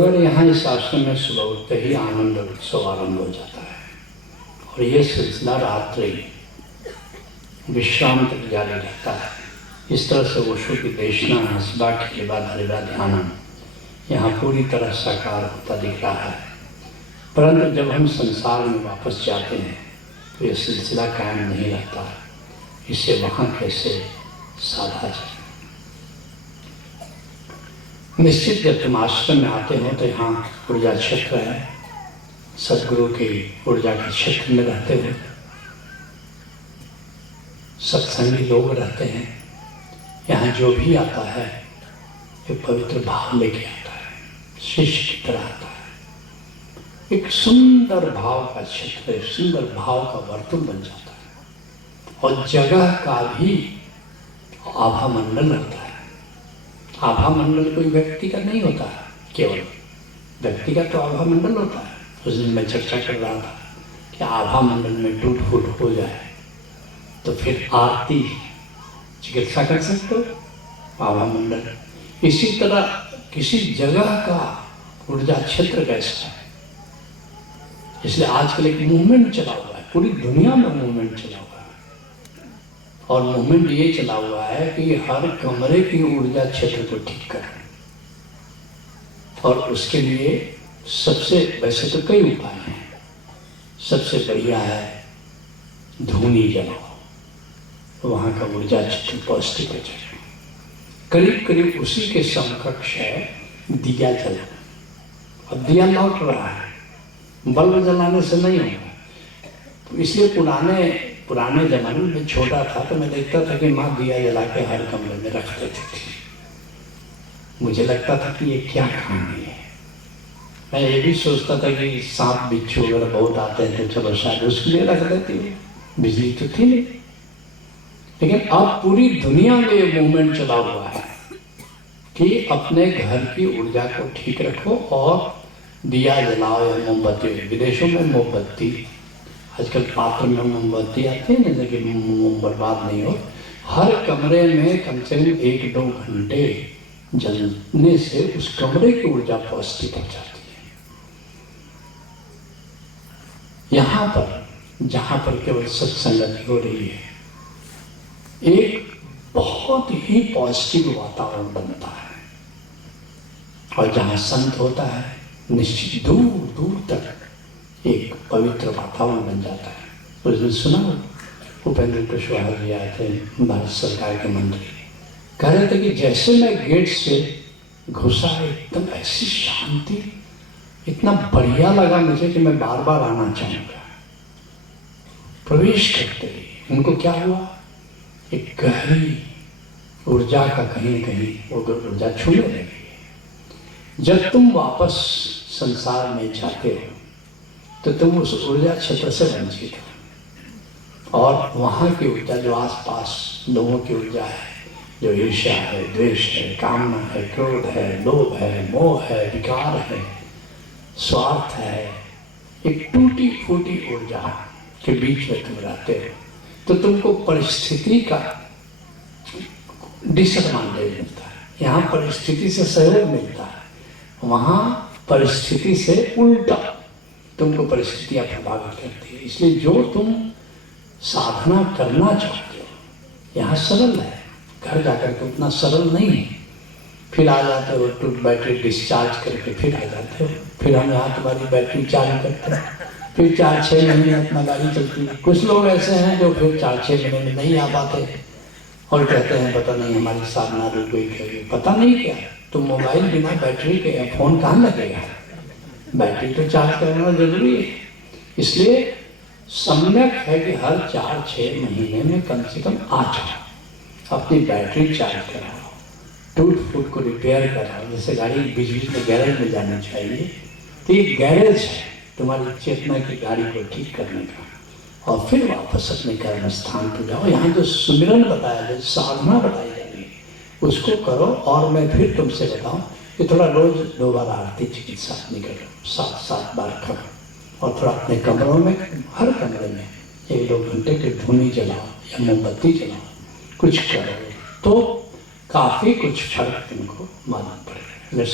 और यहाँ इस आश्रम में सुबह उठते ही आनंद उत्सव आरंभ हो जाता है और ये सिलसिला रात्रि विश्राम तक जारी रहता है। इस तरह से ओशो की देशना हसबा खिलबा धरिबा ध्यानम यहाँ पूरी तरह साकार होता दिख रहा है। परंतु जब हम संसार में वापस जाते हैं तो ये सिलसिला कायम नहीं रहता। इसे वहाँ कैसे साधा जाए। निश्चित जब तुम आश्रम में आते हो तो यहाँ ऊर्जा क्षेत्र है, सदगुरु की ऊर्जा के क्षेत्र में रहते हो, सत्संगी लोग रहते हैं। यहाँ जो भी आता है ये पवित्र भाव लेके आता है, शिष्य की तरह आता है। एक सुंदर भाव का क्षेत्र, सुंदर भाव का वर्तुल बन जाता है और जगह का भी आभा मंडल रहता है। आभा मंडल कोई व्यक्ति का नहीं होता है, केवल व्यक्ति का तो आभा मंडल होता है। उस दिन मैं चर्चा कर रहा था कि आभा मंडल में टूट फूट हो जाए तो फिर आरती चिकित्सा कर सकते हो आभा मंडल। इसी तरह किसी जगह का ऊर्जा क्षेत्र कैसा है। इसलिए आजकल एक मूवमेंट चला हुआ है, पूरी दुनिया में मूवमेंट चला हुआ है और मूवमेंट ये चला हुआ है कि हर कमरे की ऊर्जा क्षेत्र को ठीक करें। और उसके लिए सबसे, वैसे तो कई उपाय हैं, सबसे बढ़िया है धूनी जलाओ, तो वहाँ का ऊर्जा क्षेत्र पॉजिटिव हो जाए। करीब करीब उसी के समकक्ष है दिया जलाओ। अब दिया लौट रहा है, बल्ब जलाने से नहीं होगा। इसलिए पुराने जमाने में छोटा था तो मैं देखता था कि माँ दिया जला के हर कमरे में रख देती थी। मुझे लगता था कि ये क्या कहानी है। मैं ये भी सोचता था कि सांप बिच्छू वगैरह बहुत आते हैं तो चलो शायद उसके लिए रख देती है, बिजली तो थी नहीं। लेकिन अब पूरी दुनिया में ये मूवमेंट चला हुआ है कि अपने घर की ऊर्जा को ठीक रखो और दिया जलाओ या मोमबत्ती। विदेशों में मोमबत्ती, आजकल पात्र में मोमबत्ती आती है, जैसे कि मोम बर्बाद नहीं हो। हर कमरे में कम से कम 1-2 घंटे जलने से उस कमरे की ऊर्जा पॉजिटिव हो जाती है। यहाँ पर जहाँ पर केवल सत्संगति हो रही है, एक बहुत ही पॉजिटिव वातावरण बनता है और जहाँ संत होता है निश्चित दूर दूर तक एक पवित्र वातावरण बन जाता है। उस दिन सुना उपेंद्र कुशवाहा जी आए थे, भारत सरकार के मंत्री, कह रहे थे कि जैसे मैं गेट से घुसा एकदम ऐसी शांति, इतना बढ़िया लगा मुझे कि मैं बार बार आना चाहूँगा। प्रवेश करते ही उनको क्या हुआ, एक गहरी ऊर्जा का कहीं न कहीं वो ऊर्जा छूने लगी। जब तुम वापस संसार में जाते हो तो तुम उस ऊर्जा क्षेत्र से वंचित हो और वहाँ की ऊर्जा जो आसपास लोगों की ऊर्जा है, जो ईर्ष्या है, द्वेष है, कामना है, क्रोध है, लोभ है, मोह है, विकार है, स्वार्थ है, एक टूटी फूटी ऊर्जा के बीच में तुम रहते हो तो तुमको परिस्थिति का डिसएडवांटेज मिलता है। यहाँ परिस्थिति से सहयोग मिलता है, वहाँ परिस्थिति से उल्टा तुमको परिस्थितियाँ प्रभावित करती है। इसलिए जो तुम साधना करना चाहते हो यहाँ सरल है, घर जाकर के उतना सरल नहीं है। फिर आ जाते हो तो बैटरी डिस्चार्ज करके फिर आ जाते हो, फिर हम यहाँ तुम्हारी बैटरी चार्ज करते हैं, फिर 4-6 महीने अपना गाड़ी चलती है। कुछ लोग ऐसे हैं जो फिर 4-6 महीने में नहीं आ पाते और कहते हैं पता नहीं हमारी साधना रुक गई। पता नहीं क्या, तो मोबाइल बिना बैटरी के या फोन कहाँ लगेगा, बैटरी तो चार्ज करना जरूरी है। इसलिए सम्यक है कि हर 4-6 महीने में कम से कम आ जाओ, अपनी बैटरी चार्ज कराओ, टूट फूट को रिपेयर कराओ। जैसे गाड़ी बीच में गैरेज में जानी चाहिए, तो ये गैरेज है तुम्हारी चेतना की गाड़ी को ठीक करने का। और फिर वापस अपने कर्म स्थान पर जाओ। यहाँ जो सुमिरन बताया, जो साधना बताई जा रही है उसको करो। और मैं फिर तुमसे बताऊँ कि थोड़ा रोज 2 बार आरती चिकित्सा अपनी करो, 7-7 बार करो और थोड़ा अपने कमरों में, हर कमरे में 1-2 घंटे की धूनी जलाओ या मोमबत्ती जलाओ, कुछ करो तो काफ़ी कुछ फर्क तुमको मालूम पड़ेगा।